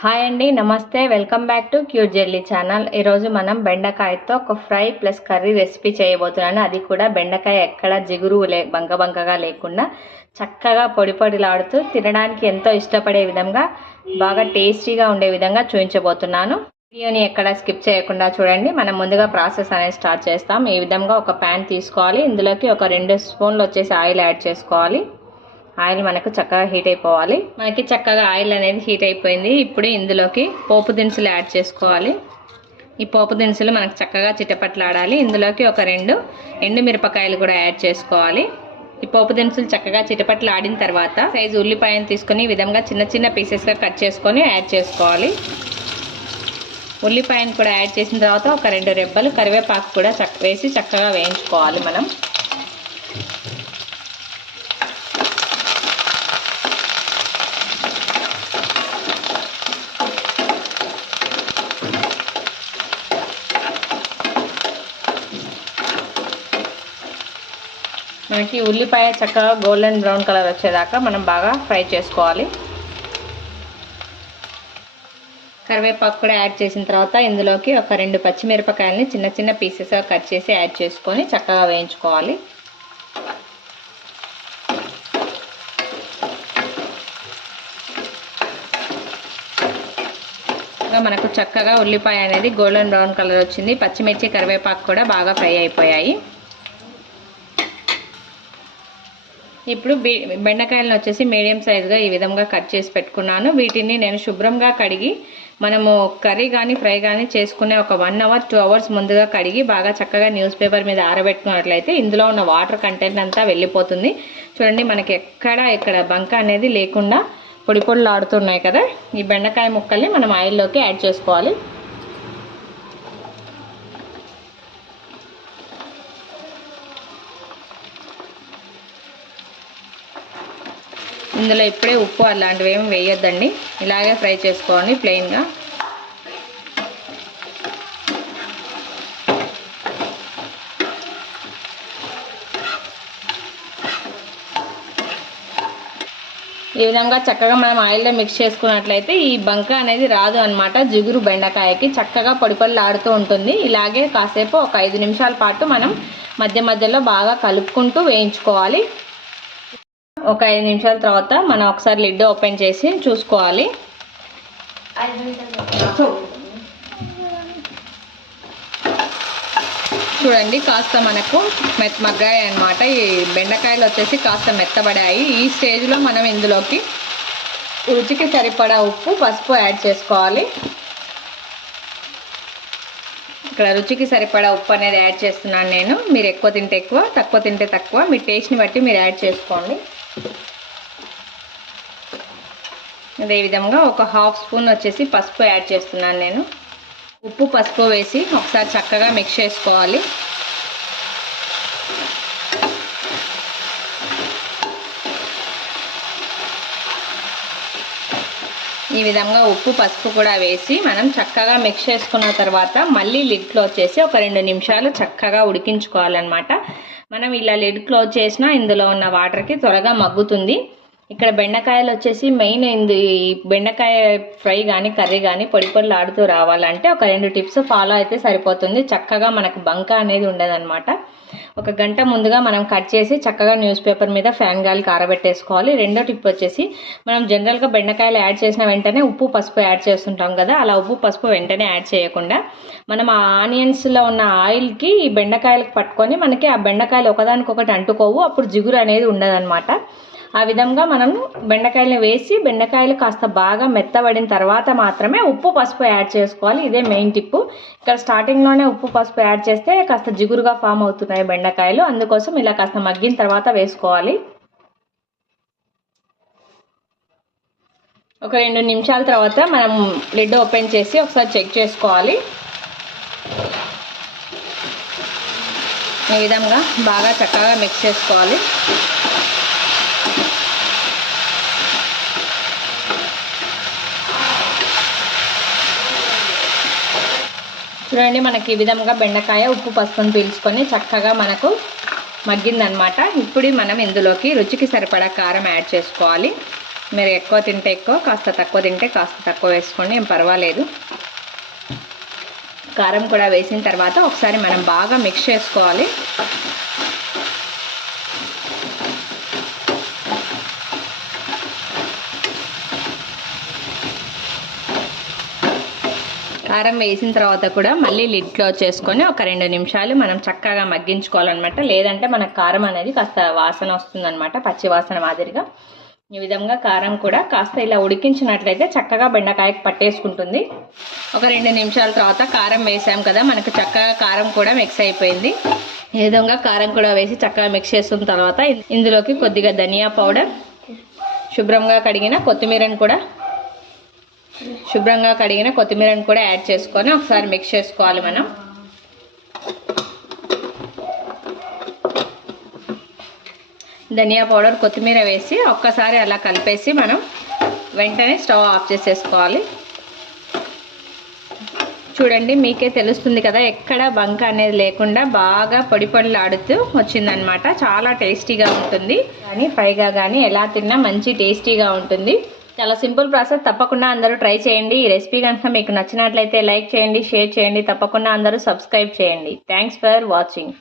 Hi అండి, నమస్తే. Welcome back to cute jelly channel. ఈరోజు మనం బెండకాయతో ఒక ఫ్రై ప్లస్ కర్రీ రెసిపీ చేయబోతున్నాను. అది కూడా బెండకాయ ఎక్కడ జిగురు బంకగా లేకుండా చక్కగా పొడి పొడిలాడుతూ తినడానికి ఎంతో ఇష్టపడే విధంగా బాగా టేస్టీగా ఉండే విధంగా చూపించబోతున్నాను. వీడియోని ఎక్కడ స్కిప్ చేయకుండా చూడండి. మనం ముందుగా ప్రాసెస్ అనేది స్టార్ట్ చేస్తాం. ఈ విధంగా ఒక ప్యాన్ తీసుకోవాలి. ఇందులోకి ఒక 2 స్పూన్లు ఆయిల్ యాడ్ చేసుకోవాలి. ఆయిల్ మనకు చక్కగా హీట్ అయిపోవాలి. మనకి చక్కగా ఆయిల్ అనేది హీట్ అయిపోయింది. ఇప్పుడు ఇందులోకి పోపు దినుసులు యాడ్ చేసుకోవాలి. ఈ పోపు దినుసులు మనకు చక్కగా చిటపట్లాడాలి. ఇందులోకి ఒక 2 ఎండుమిరపకాయలు కూడా యాడ్ చేసుకోవాలి. ఈ పోపు దినుసులు చక్కగా చిటపట్లాడిన తర్వాత సైజు ఉల్లిపాయను తీసుకొని ఈ విధంగా చిన్న చిన్న పీసెస్గా కట్ చేసుకొని యాడ్ చేసుకోవాలి. ఉల్లిపాయను కూడా యాడ్ చేసిన తర్వాత ఒక 2 రెబ్బలు కరివేపాకు కూడా వేసి చక్కగా వేయించుకోవాలి. మనకి ఉల్లిపాయ చక్కగా గోల్డెన్ బ్రౌన్ కలర్ వచ్చేదాకా మనం బాగా ఫ్రై చేసుకోవాలి. కరివేపాకు కూడా యాడ్ చేసిన తర్వాత ఇందులోకి ఒక 2 పచ్చిమిరపకాయలని చిన్న చిన్న పీసెస్గా కట్ చేసి యాడ్ చేసుకొని చక్కగా వేయించుకోవాలి. మనకు చక్కగా ఉల్లిపాయ అనేది గోల్డెన్ బ్రౌన్ కలర్ వచ్చింది. పచ్చిమిర్చి కరివేపాకు కూడా బాగా ఫ్రై అయిపోయాయి. ఇప్పుడు బెండకాయలను వచ్చేసి మీడియం సైజుగా ఈ విధంగా కట్ చేసి పెట్టుకున్నాను. వీటిని నేను శుభ్రంగా కడిగి మనము కర్రీ కానీ ఫ్రై కానీ చేసుకునే ఒక 1 అవర్ 2 అవర్స్ ముందుగా కడిగి బాగా చక్కగా న్యూస్ పేపర్ మీద ఆరబెట్టుకున్నట్లయితే ఇందులో ఉన్న వాటర్ కంటెంట్ అంతా వెళ్ళిపోతుంది. చూడండి, మనకి ఇక్కడ బంక అనేది లేకుండా పొడి పొడులు ఆడుతున్నాయి కదా. ఈ బెండకాయ ముక్కల్ని మనం ఆయిల్లోకి యాడ్ చేసుకోవాలి. ఇందులో ఇప్పుడే ఉప్పు అలాంటివి ఏమి వేయొద్దండి. ఇలాగే ఫ్రై చేసుకోండి ప్లెయిన్గా. ఈ విధంగా చక్కగా మనం ఆయిల్లో మిక్స్ చేసుకున్నట్లయితే ఈ బంక అనేది రాదు అన్నమాట. జిగురు బెండకాయకి చక్కగా పొడిపొడిలు ఆడుతూ ఉంటుంది. ఇలాగే కాసేపు ఒక 5 నిమిషాల పాటు మనం మధ్య మధ్యలో బాగా కలుపుకుంటూ వేయించుకోవాలి. ఒక 5 నిమిషాల తర్వాత మనం ఒకసారి లిడ్ ఓపెన్ చేసి చూసుకోవాలి. చూడండి, కాస్త మనకు మగ్గాయి అన్నమాట. ఈ బెండకాయలు వచ్చేసి కాస్త మెత్తబడాయి. ఈ స్టేజ్లో మనం ఇందులోకి రుచికి సరిపడా ఉప్పు, పసుపు యాడ్ చేసుకోవాలి. ఇక్కడ రుచికి సరిపడా ఉప్పు అనేది యాడ్ చేస్తున్నాను నేను. మీరు ఎక్కువ తింటే ఎక్కువ, తక్కువ తింటే తక్కువ, మీ టేస్ట్ని బట్టి మీరు యాడ్ చేసుకోండి. అదేవిధంగా ఒక 1/2 స్పూన్ వచ్చేసి పసుపు యాడ్ చేస్తున్నాను నేను. ఉప్పు పసుపు వేసి ఒకసారి చక్కగా మిక్స్ చేసుకోవాలి. ఈ విధంగా ఉప్పు పసుపు కూడా వేసి మనం చక్కగా మిక్స్ చేసుకున్న తర్వాత మళ్ళీ లిడ్ క్లోజ్ చేసి ఒక 2 నిమిషాలు చక్కగా ఉడికించుకోవాలన్నమాట. మనం ఇలా లిడ్ క్లోజ్ చేసినా ఇందులో ఉన్న వాటర్కి త్వరగా మగ్గుతుంది. ఇక్కడ బెండకాయలు వచ్చేసి మెయిన్ ఈ బెండకాయ ఫ్రై కానీ కర్రీ కానీ పొడి పొడిలు ఆడుతూ రావాలంటే ఒక 2 టిప్స్ ఫాలో అయితే సరిపోతుంది. చక్కగా మనకు బంక అనేది ఉండదన్నమాట. ఒక గంట ముందుగా మనం కట్ చేసి చక్కగా న్యూస్ పేపర్ మీద ఫ్యాన్ గాలికి ఆరబెట్టేసుకోవాలి. రెండో టిప్ వచ్చేసి మనం జనరల్గా బెండకాయలు యాడ్ చేసిన వెంటనే ఉప్పు పసుపు యాడ్ చేస్తుంటాం కదా, అలా ఉప్పు పసుపు వెంటనే యాడ్ చేయకుండా మనం ఆ ఆనియన్స్లో ఉన్న ఆయిల్కి ఈ బెండకాయలకు పట్టుకొని మనకి ఆ బెండకాయలు ఒకదానికొకటి అంటుకోవు, అప్పుడు జిగురు అనేది ఉండదన్నమాట. ఆ విధంగా మనం బెండకాయలు వేసి బెండకాయలు కాస్త బాగా మెత్తబడిన తర్వాత మాత్రమే ఉప్పు పసుపు యాడ్ చేసుకోవాలి. ఇదే మెయిన్ టిప్పు. ఇక్కడ స్టార్టింగ్లోనే ఉప్పు పసుపు యాడ్ చేస్తే కాస్త జిగురుగా ఫామ్ అవుతున్నాయి బెండకాయలు. అందుకోసం ఇలా కాస్త మగ్గిన తర్వాత వేసుకోవాలి. ఒక 2 నిమిషాల తర్వాత మనం లిడ్ ఓపెన్ చేసి ఒకసారి చెక్ చేసుకోవాలి. ఈ విధంగా బాగా చక్కగా మిక్స్ చేసుకోవాలి. చూడండి, మనకి ఈ విధంగా బెండకాయ ఉప్పు పసుపును పీల్చుకొని చక్కగా మనకు మగ్గిందనమాట. ఇప్పుడు మనం ఇందులోకి రుచికి సరిపడా కారం యాడ్ చేసుకోవాలి. మీరు ఎక్కువ తింటే ఎక్కువ, కాస్త తక్కువ తింటే కాస్త తక్కువ వేసుకోండి, ఏం పర్వాలేదు. కారం కూడా వేసిన తర్వాత ఒకసారి మనం బాగా మిక్స్ చేసుకోవాలి. కారం వేసిన తర్వాత కూడా మళ్ళీ లిడ్ క్లోజ్ చేసుకొని ఒక 2 నిమిషాలు మనం చక్కగా మగ్గించుకోవాలన్నమాట. లేదంటే మనకు కారం అనేది కాస్త వాసన వస్తుందన్నమాట, పచ్చి వాసన మాదిరిగా. ఈ విధంగా కారం కూడా కాస్త ఇలా ఉడికించినట్లయితే చక్కగా బెండకాయకి పట్టేసుకుంటుంది. ఒక 2 నిమిషాల తర్వాత కారం వేసాం కదా, మనకు చక్కగా కారం కూడా మిక్స్ అయిపోయింది. ఈ విధంగా కారం కూడా వేసి చక్కగా మిక్స్ చేసుకున్న తర్వాత ఇందులోకి కొద్దిగా ధనియా పౌడర్, శుభ్రంగా కడిగిన కొత్తిమీరను కూడా యాడ్ చేసుకొని ఒకసారి మిక్స్ చేసుకోవాలి మనం. ధనియా పౌడర్, కొత్తిమీర వేసి ఒక్కసారి అలా కలిపేసి మనం వెంటనే స్టవ్ ఆఫ్ చేసేసుకోవాలి. చూడండి, మీకే తెలుస్తుంది కదా, ఎక్కడ బంక అనేది లేకుండా బాగా పొడి పొడిలాడుతూ వచ్చిందనమాట. చాలా టేస్టీగా ఉంటుంది, కానీ ఫ్రైగా కానీ ఎలా తిన్నా మంచి టేస్టీగా ఉంటుంది. చాలా సింపుల్ ప్రాసెస్, తప్పకుండా అందరూ ట్రై చేయండి. ఈ రెసిపీ కనుక మీకు నచ్చినట్లయితే లైక్ చేయండి, షేర్ చేయండి, తప్పకుండా అందరూ సబ్స్క్రైబ్ చేయండి. Thanks for watching.